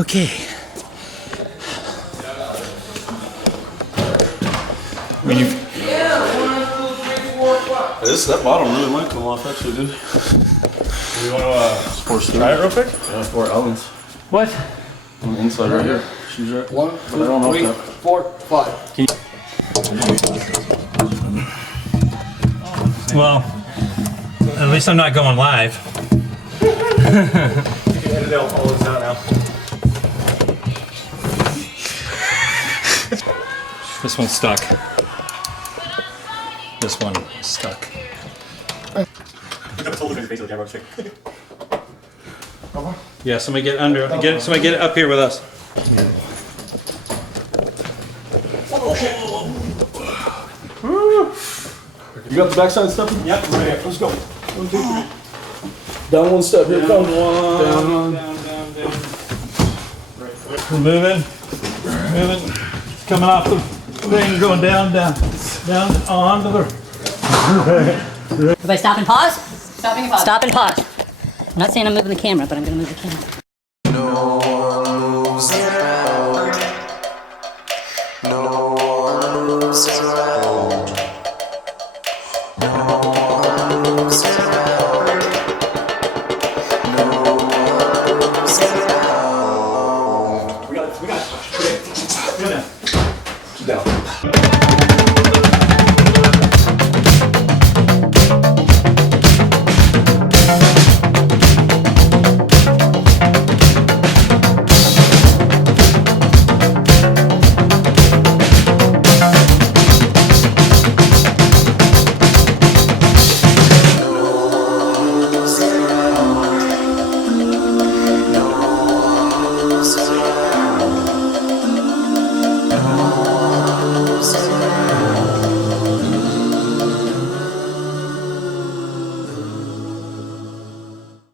Okay. That bottom really might come off actually, dude. You want to try it real quick? Yeah, 4 Allen's. What? On the inside right here. She's right. 1, 2, 3, 4, 5. Well, at least I'm not going live. You can edit all this out now. This one's stuck. This one is stuck. Yeah, somebody get under. Somebody get it up here with us. You got the backside stuff? Yep, right here. Let's go. 1, 2, 3. Down 1 step. Here comes 1. Down. Down. We're moving. It's coming off the thing, going down, onto the. Everybody stop and pause? Stopping and pause. Stop and pause. I'm not saying I'm moving the camera, but I'm going to move the camera.